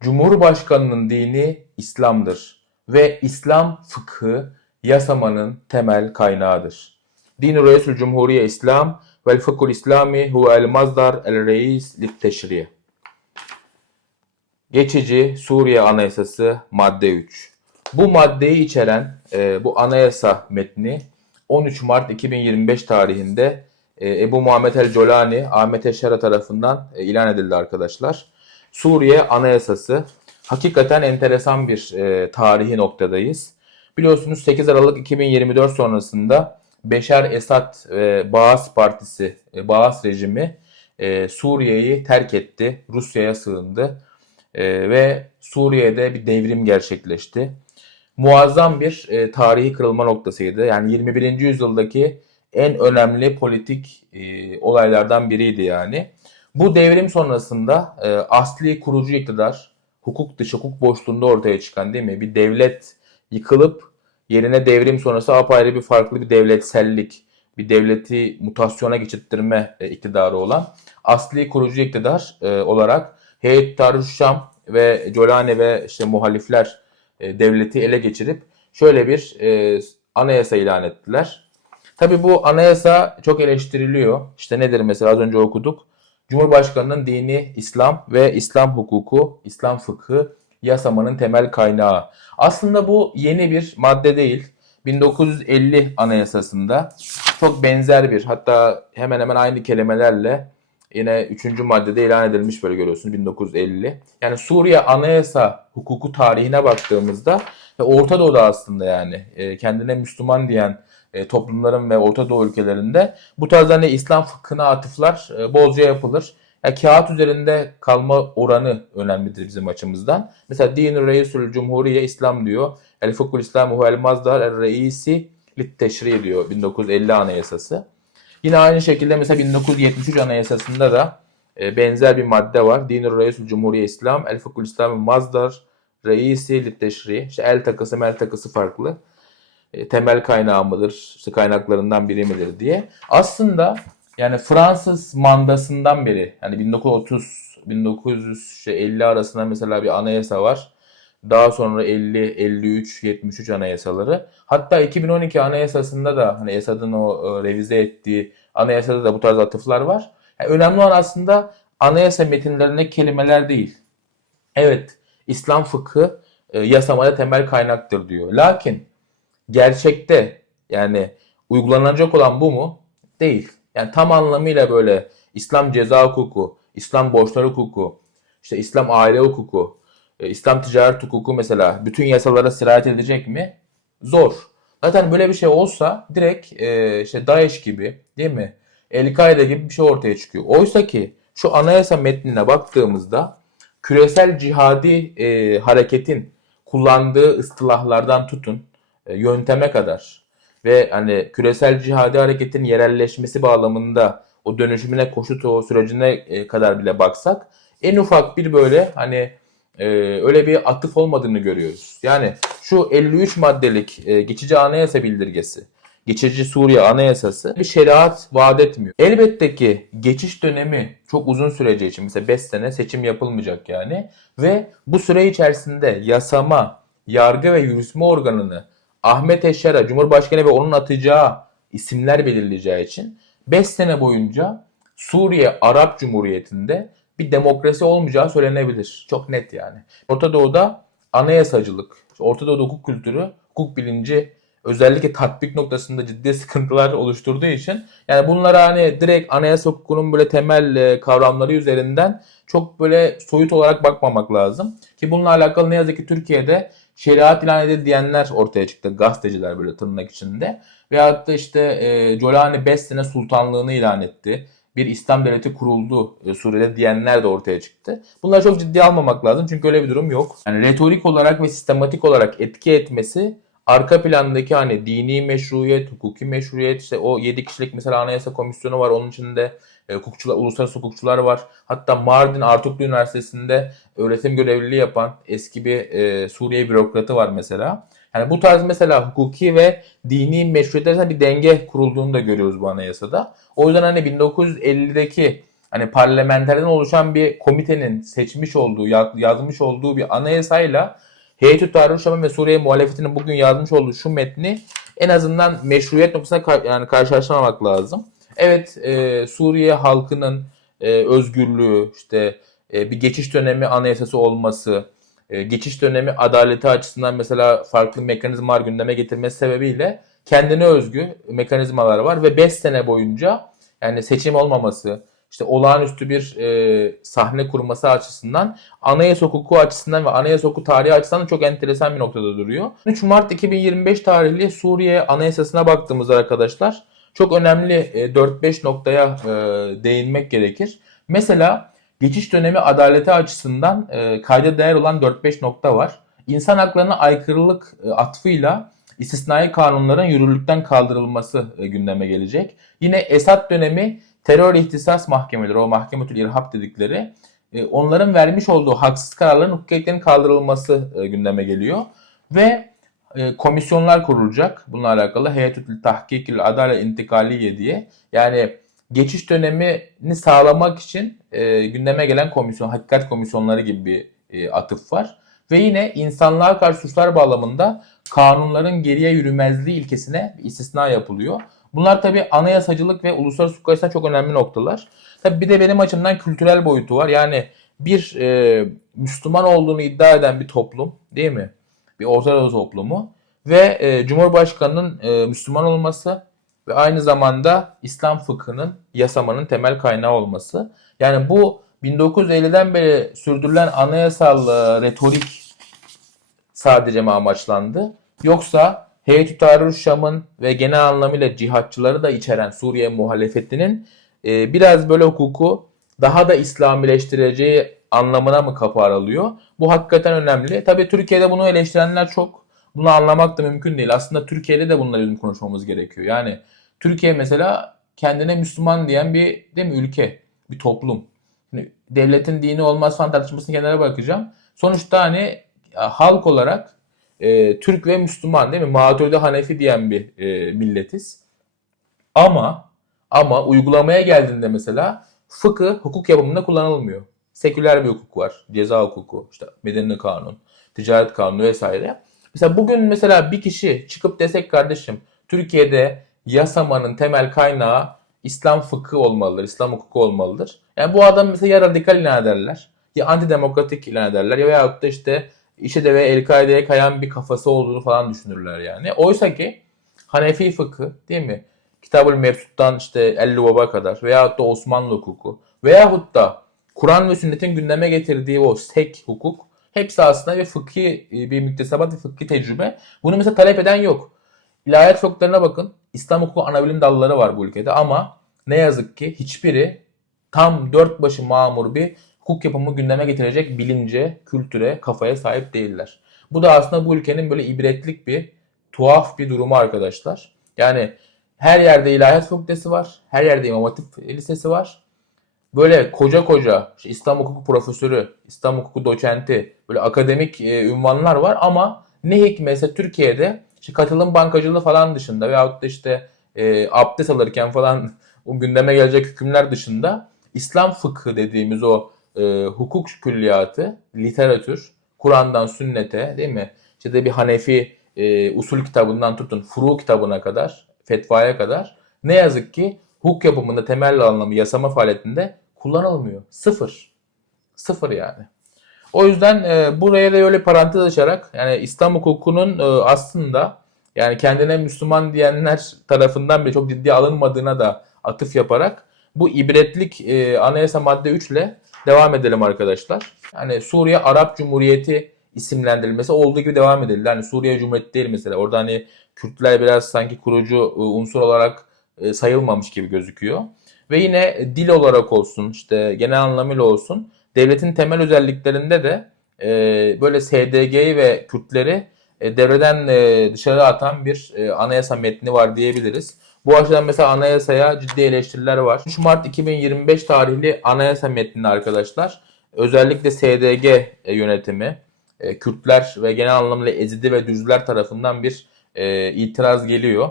Cumhurbaşkanının dini İslam'dır ve İslam fıkhı yasamanın temel kaynağıdır. Din-i Reisül Cumhuriye İslam vel fıkhul İslami huvel mazdar el reis lit teşriye. Geçici Suriye Anayasası madde 3. Bu maddeyi içeren e, bu anayasa metni 13 Mart 2025 tarihinde e, Ebu Muhammed el Colani Ahmet Eşara tarafından e, ilan edildi arkadaşlar. Suriye Anayasası hakikaten enteresan bir e, tarihi noktadayız. Biliyorsunuz 8 Aralık 2024 sonrasında Beşar Esad ve Baas Partisi, e, Baas rejimi e, Suriye'yi terk etti, Rusya'ya sığındı E, ve Suriye'de bir devrim gerçekleşti. Muazzam bir e, tarihi kırılma noktasıydı. Yani 21. yüzyıldaki en önemli politik e, olaylardan biriydi yani. Bu devrim sonrasında e, asli kurucu iktidar, hukuk dışı, hukuk boşluğunda ortaya çıkan değil mi? Bir devlet yıkılıp yerine devrim sonrası apayrı bir farklı bir devletsellik, bir devleti mutasyona geçirttirme e, iktidarı olan asli kurucu iktidar e, olarak Heyet Tahrir Şam ve Colani ve işte muhalifler e, devleti ele geçirip şöyle bir e, anayasa ilan ettiler. Tabi bu anayasa çok eleştiriliyor. İşte nedir mesela az önce okuduk. Cumhurbaşkanının dini İslam ve İslam hukuku, İslam fıkhı yasamanın temel kaynağı. Aslında bu yeni bir madde değil. 1950 anayasasında çok benzer bir hatta hemen hemen aynı kelimelerle yine 3. maddede ilan edilmiş böyle görüyorsunuz 1950. Yani Suriye anayasa hukuku tarihine baktığımızda ve Orta Doğu'da aslında yani e, kendine Müslüman diyen e, toplumların ve Orta Doğu ülkelerinde bu tarz hani İslam fıkhına atıflar e, bolca yapılır. Yani kağıt üzerinde kalma oranı önemlidir bizim açımızdan. Mesela din reisül cumhuriye İslam diyor. El fıkhul İslam huvel mazdar el reisi lit teşri diyor 1950 anayasası. Yine aynı şekilde mesela 1973 anayasasında da e, benzer bir madde var. Din reisül cumhuriye İslam el fıkhul İslam mazdar reisi lit teşri. İşte el takısı mel takısı farklı. E, temel kaynağı mıdır? İşte kaynaklarından biri midir diye. Aslında yani Fransız mandasından beri yani 1930 1950 arasında mesela bir anayasa var. Daha sonra 50, 53, 73 anayasaları. Hatta 2012 anayasasında da hani Esad'ın o e, revize ettiği anayasada da bu tarz atıflar var. Yani önemli olan aslında anayasa metinlerine kelimeler değil. Evet, İslam fıkhı e, yasamada temel kaynaktır diyor. Lakin gerçekte yani uygulanacak olan bu mu? Değil. Yani tam anlamıyla böyle İslam ceza hukuku, İslam borçlar hukuku, işte İslam aile hukuku, e, İslam ticaret hukuku mesela bütün yasalara sirayet edecek mi? Zor. Zaten böyle bir şey olsa direkt e, işte DAEŞ gibi değil mi? El-Kaide gibi bir şey ortaya çıkıyor. Oysa ki şu anayasa metnine baktığımızda küresel cihadi e, hareketin kullandığı ıstılahlardan tutun yönteme kadar ve hani küresel cihadi hareketin yerelleşmesi bağlamında o dönüşümüne koşut o sürecine e, kadar bile baksak en ufak bir böyle hani e, öyle bir atıf olmadığını görüyoruz. Yani şu 53 maddelik e, geçici anayasa bildirgesi, geçici Suriye anayasası bir şeriat vaat etmiyor. Elbette ki geçiş dönemi çok uzun süreceği için mesela 5 sene seçim yapılmayacak yani ve bu süre içerisinde yasama, yargı ve yürütme organını Ahmet Eşer'e Cumhurbaşkanı ve onun atacağı isimler belirleyeceği için 5 sene boyunca Suriye Arap Cumhuriyeti'nde bir demokrasi olmayacağı söylenebilir. Çok net yani. Orta Doğu'da anayasacılık, Orta Doğu'da hukuk kültürü, hukuk bilinci özellikle tatbik noktasında ciddi sıkıntılar oluşturduğu için yani bunlara hani direkt anayasa hukukunun böyle temel e, kavramları üzerinden çok böyle soyut olarak bakmamak lazım. Ki bununla alakalı ne yazık ki Türkiye'de şeriat ilan edildi diyenler ortaya çıktı. Gazeteciler böyle tırnak içinde. Veyahut da işte e, Colani 5 sene sultanlığını ilan etti. Bir İslam devleti kuruldu e, Suriye'de diyenler de ortaya çıktı. Bunları çok ciddiye almamak lazım çünkü öyle bir durum yok. Yani retorik olarak ve sistematik olarak etki etmesi arka plandaki hani dini meşruiyet, hukuki meşruiyet, işte o 7 kişilik mesela anayasa komisyonu var. Onun içinde hukukçular, uluslararası hukukçular var. Hatta Mardin Artuklu Üniversitesi'nde öğretim görevliliği yapan eski bir e, Suriye bürokratı var mesela. Yani bu tarz mesela hukuki ve dini meşruiyetler bir denge kurulduğunu da görüyoruz bu anayasada. O yüzden hani 1950'deki hani parlamenterden oluşan bir komitenin seçmiş olduğu, ya- yazmış olduğu bir anayasayla Heyetü Tahrir Şam'ın ve Suriye muhalefetinin bugün yazmış olduğu şu metni en azından meşruiyet noktasına yani karşılaştırmamak lazım. Evet e, Suriye halkının e, özgürlüğü, işte e, bir geçiş dönemi anayasası olması, e, geçiş dönemi adaleti açısından mesela farklı mekanizmalar gündeme getirmesi sebebiyle kendine özgü mekanizmalar var ve 5 sene boyunca yani seçim olmaması, işte olağanüstü bir e, sahne kurması açısından anayasa hukuku açısından ve anayasa hukuku tarihi açısından da çok enteresan bir noktada duruyor. 3 Mart 2025 tarihli Suriye anayasasına baktığımızda arkadaşlar çok önemli e, 4-5 noktaya e, değinmek gerekir. Mesela geçiş dönemi adaleti açısından e, kayda değer olan 4-5 nokta var. İnsan haklarına aykırılık e, atfıyla istisnai kanunların yürürlükten kaldırılması e, gündeme gelecek. Yine Esad dönemi terör ihtisas mahkemeleri, o mahkemetül irhab dedikleri e, onların vermiş olduğu haksız kararların hukukiyetlerinin kaldırılması e, gündeme geliyor. Ve e, komisyonlar kurulacak bununla alakalı. Heyetül Tahkikil Adale İntikaliye diye. Yani geçiş dönemini sağlamak için e, gündeme gelen komisyon, hakikat komisyonları gibi bir e, atıf var. Ve yine insanlığa karşı suçlar bağlamında kanunların geriye yürümezliği ilkesine istisna yapılıyor. Bunlar tabi anayasacılık ve uluslararası hukuk açısından çok önemli noktalar. Tabi bir de benim açımdan kültürel boyutu var. Yani bir e, Müslüman olduğunu iddia eden bir toplum değil mi? Bir Orta Doğu toplumu ve e, Cumhurbaşkanı'nın e, Müslüman olması ve aynı zamanda İslam fıkhının yasamanın temel kaynağı olması. Yani bu 1950'den beri sürdürülen anayasal e, retorik sadece mi amaçlandı? Yoksa Heyetü Tahrir Şam'ın ve genel anlamıyla cihatçıları da içeren Suriye muhalefetinin e, biraz böyle hukuku daha da İslamileştireceği anlamına mı kapı aralıyor? Bu hakikaten önemli. Tabii Türkiye'de bunu eleştirenler çok. Bunu anlamak da mümkün değil. Aslında Türkiye'de de bunları üzerine konuşmamız gerekiyor. Yani Türkiye mesela kendine Müslüman diyen bir değil mi ülke, bir toplum. Şimdi devletin dini olmaz falan tartışmasını kenara bırakacağım. Sonuçta hani ya, halk olarak e, Türk ve Müslüman değil mi? Maturidi Hanefi diyen bir e, milletiz. Ama ama uygulamaya geldiğinde mesela fıkıh hukuk yapımında kullanılmıyor. Seküler bir hukuk var. Ceza hukuku, işte medeni kanun, ticaret kanunu vesaire. Mesela bugün mesela bir kişi çıkıp desek kardeşim Türkiye'de yasamanın temel kaynağı İslam fıkhı olmalıdır, İslam hukuku olmalıdır. Yani bu adam mesela ya radikal ilan ederler, ya antidemokratik ilan ederler ya veyahut da işte IŞİD'e ve El-Kaide'ye kayan bir kafası olduğunu falan düşünürler yani. Oysa ki Hanefi fıkhı değil mi? Kitab-ül Mevsut'tan işte El-Lubab'a kadar veyahut da Osmanlı hukuku veyahut da Kur'an ve sünnetin gündeme getirdiği o sek hukuk hepsi aslında bir fıkhi bir müktesebat ve fıkhi tecrübe. Bunu mesela talep eden yok. İlahiyat fıklarına bakın. İslam hukuku ana dalları var bu ülkede ama ne yazık ki hiçbiri tam dört başı mamur bir hukuk yapımı gündeme getirecek bilince, kültüre, kafaya sahip değiller. Bu da aslında bu ülkenin böyle ibretlik bir, tuhaf bir durumu arkadaşlar. Yani her yerde ilahiyat fakültesi var, her yerde İmam Hatip Lisesi var. Böyle koca koca işte İslam hukuku profesörü, İslam hukuku doçenti, böyle akademik e, ünvanlar var ama ne hikmetse Türkiye'de işte katılım bankacılığı falan dışında veyahut da işte e, abdest alırken falan o gündeme gelecek hükümler dışında İslam fıkhı dediğimiz o e, hukuk külliyatı, literatür, Kur'an'dan sünnete değil mi? İşte de bir Hanefi e, usul kitabından tutun furu kitabına kadar, fetvaya kadar ne yazık ki hukuk yapımında temel anlamı yasama faaliyetinde kullanılmıyor. Sıfır. Sıfır yani. O yüzden e, buraya da öyle parantez açarak yani İslam hukukunun e, aslında yani kendine Müslüman diyenler tarafından bile çok ciddiye alınmadığına da atıf yaparak bu ibretlik e, anayasa madde 3 ile devam edelim arkadaşlar. Yani Suriye Arap Cumhuriyeti isimlendirilmesi olduğu gibi devam edildi. Yani Suriye Cumhuriyeti değil mesela. Orada hani Kürtler biraz sanki kurucu e, unsur olarak sayılmamış gibi gözüküyor. Ve yine dil olarak olsun işte genel anlamıyla olsun devletin temel özelliklerinde de e, böyle SDG'yi ve Kürtleri e, devreden e, dışarı atan bir e, anayasa metni var diyebiliriz. Bu açıdan mesela anayasaya ciddi eleştiriler var. 3 Mart 2025 tarihli anayasa metninde arkadaşlar özellikle SDG e, yönetimi, e, Kürtler ve genel anlamıyla Ezidi ve Düzler tarafından bir e, itiraz geliyor.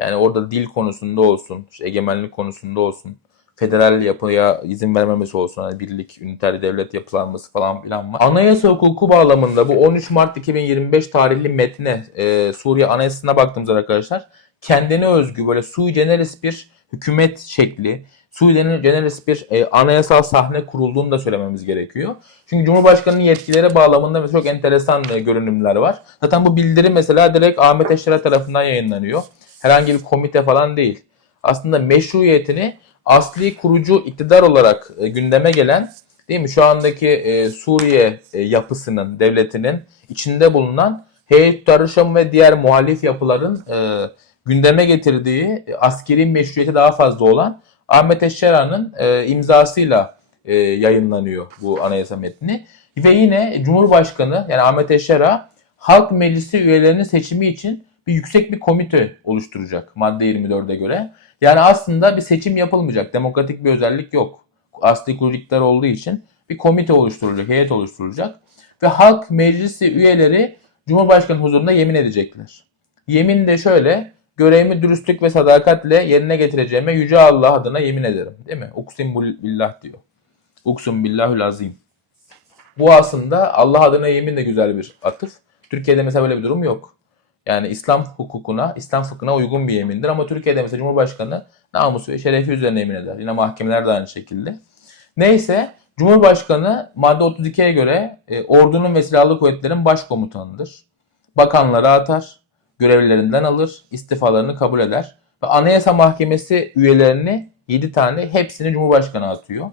Yani orada dil konusunda olsun, işte egemenlik konusunda olsun, federal yapıya izin vermemesi olsun. Hani birlik, üniter devlet yapılanması falan filan var. Anayasa hukuku bağlamında bu 13 Mart 2025 tarihli metne e, Suriye Anayasası'na baktığımızda arkadaşlar kendine özgü böyle sui generis bir hükümet şekli, sui generis bir e, anayasal sahne kurulduğunu da söylememiz gerekiyor. Çünkü Cumhurbaşkanı'nın yetkileri bağlamında çok enteresan e, görünümler var. Zaten bu bildiri mesela direkt Ahmet Eşref tarafından yayınlanıyor. Herhangi bir komite falan değil. Aslında meşruiyetini asli kurucu iktidar olarak e, gündeme gelen değil mi? Şu andaki e, Suriye e, yapısının, devletinin içinde bulunan heyet tarışım ve diğer muhalif yapıların e, gündeme getirdiği e, askeri meşruiyeti daha fazla olan Ahmet Eşşera'nın e, imzasıyla e, yayınlanıyor bu anayasa metni. Ve yine Cumhurbaşkanı yani Ahmet Eşşera Halk Meclisi üyelerinin seçimi için bir yüksek bir komite oluşturacak madde 24'e göre. Yani aslında bir seçim yapılmayacak. Demokratik bir özellik yok. Asli kuruculuklar olduğu için bir komite oluşturulacak, heyet oluşturulacak. Ve halk meclisi üyeleri Cumhurbaşkanı huzurunda yemin edecekler. Yemin de şöyle, görevimi dürüstlük ve sadakatle yerine getireceğime Yüce Allah adına yemin ederim. Değil mi? Uksim billah diyor. Uksum billahül azim. Bu aslında Allah adına yemin de güzel bir atıf. Türkiye'de mesela böyle bir durum yok. Yani İslam hukukuna, İslam fıkhına uygun bir yemindir. Ama Türkiye'de mesela Cumhurbaşkanı namusu ve şerefi üzerine yemin eder. Yine mahkemeler de aynı şekilde. Neyse Cumhurbaşkanı madde 32'ye göre e, ordunun ve silahlı kuvvetlerin başkomutanıdır. Bakanları atar, görevlerinden alır, istifalarını kabul eder. Ve Anayasa Mahkemesi üyelerini 7 tane hepsini Cumhurbaşkanı atıyor.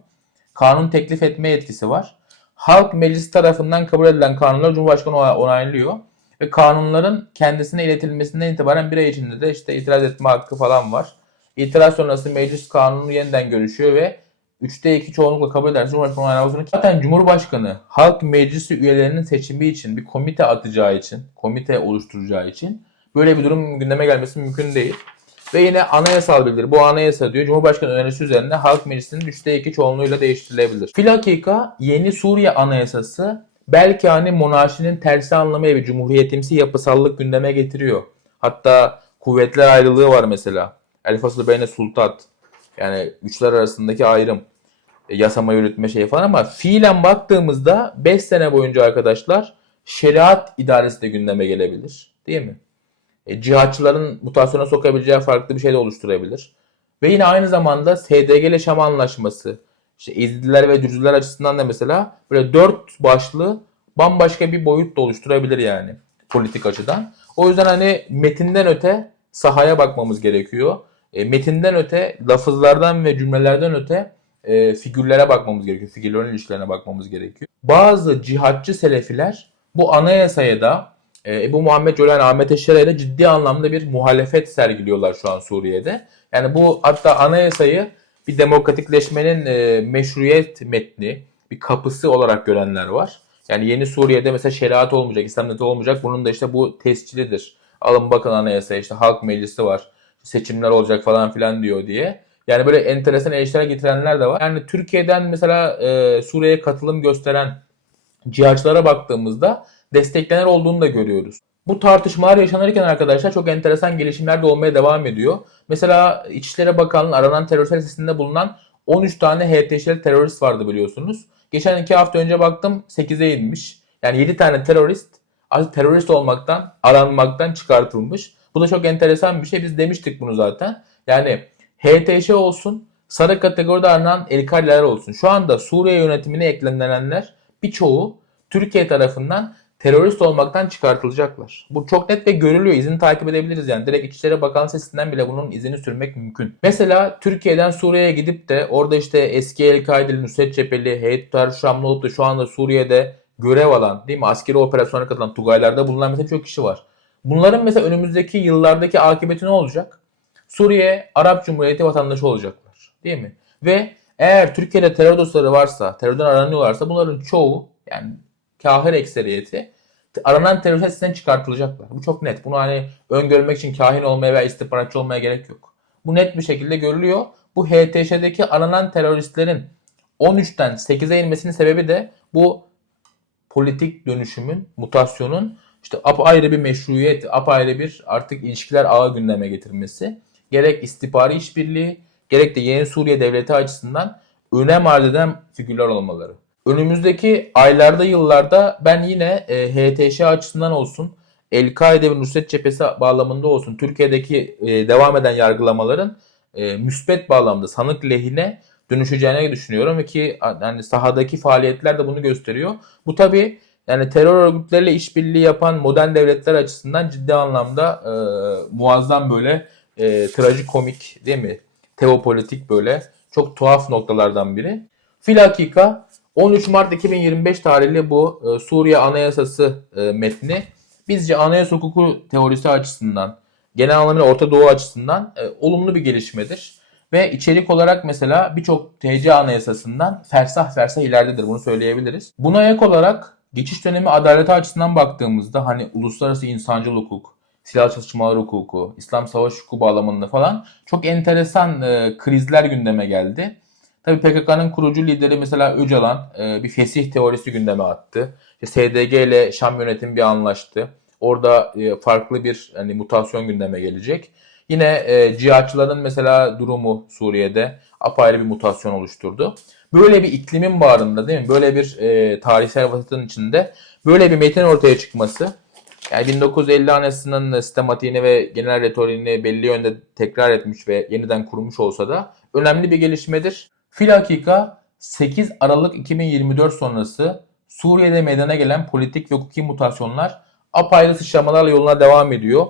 Kanun teklif etme yetkisi var. Halk Meclisi tarafından kabul edilen kanunları Cumhurbaşkanı onaylıyor. Ve kanunların kendisine iletilmesinden itibaren bir ay içinde de işte itiraz etme hakkı falan var. İtiraz sonrası meclis kanunu yeniden görüşüyor ve 3'te 2 çoğunlukla kabul ederse Cumhurbaşkanı onaylamasını zaten Cumhurbaşkanı halk meclisi üyelerinin seçimi için bir komite atacağı için, komite oluşturacağı için böyle bir durum gündeme gelmesi mümkün değil. Ve yine anayasal bildiri. Bu anayasa diyor Cumhurbaşkanı önerisi üzerine halk meclisinin 3'te 2 çoğunluğuyla değiştirilebilir. Filakika yeni Suriye anayasası belki hani monarşinin tersi anlamı ve cumhuriyetimsi yapısallık gündeme getiriyor. Hatta kuvvetler ayrılığı var mesela. El faslı beyne sultat. Yani güçler arasındaki ayrım. E, yasama yürütme şeyi falan ama fiilen baktığımızda 5 sene boyunca arkadaşlar şeriat idaresi de gündeme gelebilir. Değil mi? E, cihatçıların mutasyona sokabileceği farklı bir şey de oluşturabilir. Ve yine aynı zamanda SDG ile Şam Anlaşması, işte Ezidiler ve Dürüzler açısından da mesela böyle dört başlı bambaşka bir boyut da oluşturabilir yani politik açıdan. O yüzden hani metinden öte sahaya bakmamız gerekiyor. E, metinden öte lafızlardan ve cümlelerden öte e, figürlere bakmamız gerekiyor. Figürlerin ilişkilerine bakmamız gerekiyor. Bazı cihatçı selefiler bu anayasaya da e, Ebu Muhammed Cölen Ahmet Eşer'e ile ciddi anlamda bir muhalefet sergiliyorlar şu an Suriye'de. Yani bu hatta anayasayı bir demokratikleşmenin e, meşruiyet metni, bir kapısı olarak görenler var. Yani yeni Suriye'de mesela şeriat olmayacak, İslam devleti olmayacak. Bunun da işte bu tescilidir. Alın bakın anayasaya işte halk meclisi var. Seçimler olacak falan filan diyor diye. Yani böyle enteresan eleştiriler getirenler de var. Yani Türkiye'den mesela e, Suriye'ye katılım gösteren cihatçılara baktığımızda desteklener olduğunu da görüyoruz. Bu tartışmalar yaşanırken arkadaşlar çok enteresan gelişimler de olmaya devam ediyor. Mesela İçişleri Bakanlığı'nın aranan teröristler listesinde bulunan 13 tane HTŞ'li terörist vardı biliyorsunuz. Geçen iki hafta önce baktım 8'e inmiş. Yani 7 tane terörist artık terörist olmaktan, aranmaktan çıkartılmış. Bu da çok enteresan bir şey. Biz demiştik bunu zaten. Yani HTŞ olsun, sarı kategoride aranan el olsun. Şu anda Suriye yönetimine eklenilenler birçoğu Türkiye tarafından terörist olmaktan çıkartılacaklar. Bu çok net ve görülüyor. İzini takip edebiliriz yani. Direkt İçişleri Bakanlığı sitesinden bile bunun izini sürmek mümkün. Mesela Türkiye'den Suriye'ye gidip de orada işte eski El-Kaide'li, Nusret Cepheli, Heyet Şamlı olup da şu anda Suriye'de görev alan, değil mi? Askeri operasyona katılan Tugaylarda bulunan mesela çok kişi var. Bunların mesela önümüzdeki yıllardaki akıbeti ne olacak? Suriye Arap Cumhuriyeti vatandaşı olacaklar. Değil mi? Ve eğer Türkiye'de terör dosyaları varsa, terörden aranıyorlarsa bunların çoğu yani kahir ekseriyeti aranan terörist listesinden çıkartılacaklar. Bu çok net. Bunu hani öngörmek için kahin olmaya veya istihbaratçı olmaya gerek yok. Bu net bir şekilde görülüyor. Bu HTŞ'deki aranan teröristlerin 13'ten 8'e inmesinin sebebi de bu politik dönüşümün, mutasyonun işte apayrı bir meşruiyet, apayrı bir artık ilişkiler ağı gündeme getirmesi. Gerek istihbari işbirliği, gerek de yeni Suriye devleti açısından önem arz eden figürler olmaları. Önümüzdeki aylarda, yıllarda ben yine e, HTŞ açısından olsun, El-Kaide ve Nusret Cephesi bağlamında olsun Türkiye'deki e, devam eden yargılamaların e, müspet bağlamda sanık lehine dönüşeceğini düşünüyorum ve ki yani sahadaki faaliyetler de bunu gösteriyor. Bu tabi yani terör örgütleriyle işbirliği yapan modern devletler açısından ciddi anlamda e, muazzam böyle e, trajikomik değil mi? Teopolitik böyle çok tuhaf noktalardan biri. Filakika 13 Mart 2025 tarihli bu e, Suriye Anayasası e, metni bizce anayasa hukuku teorisi açısından genel anlamıyla Orta Doğu açısından e, olumlu bir gelişmedir. Ve içerik olarak mesela birçok TC anayasasından fersah fersah ileridedir bunu söyleyebiliriz. Buna ek olarak geçiş dönemi adaleti açısından baktığımızda hani uluslararası insancıl hukuk, silah çatışmalar hukuku, İslam savaş hukuku bağlamında falan çok enteresan e, krizler gündeme geldi. Tabii PKK'nın kurucu lideri mesela Öcalan e, bir fesih teorisi gündeme attı. SDG ile Şam yönetimi bir anlaştı. Orada e, farklı bir hani mutasyon gündeme gelecek. Yine e, cihatçıların mesela durumu Suriye'de apayrı bir mutasyon oluşturdu. Böyle bir iklimin bağrında değil mi? Böyle bir e, tarihsel vasatın içinde böyle bir metin ortaya çıkması yani 1950 Anayasası'nın sistematiğini ve genel retoriğini belli yönde tekrar etmiş ve yeniden kurmuş olsa da önemli bir gelişmedir. Filakika 8 Aralık 2024 sonrası Suriye'de meydana gelen politik ve hukuki mutasyonlar apayrı sıçramalarla yoluna devam ediyor.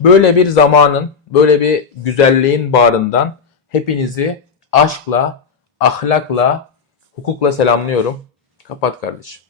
Böyle bir zamanın, böyle bir güzelliğin bağrından hepinizi aşkla, ahlakla, hukukla selamlıyorum. Kapat kardeşim.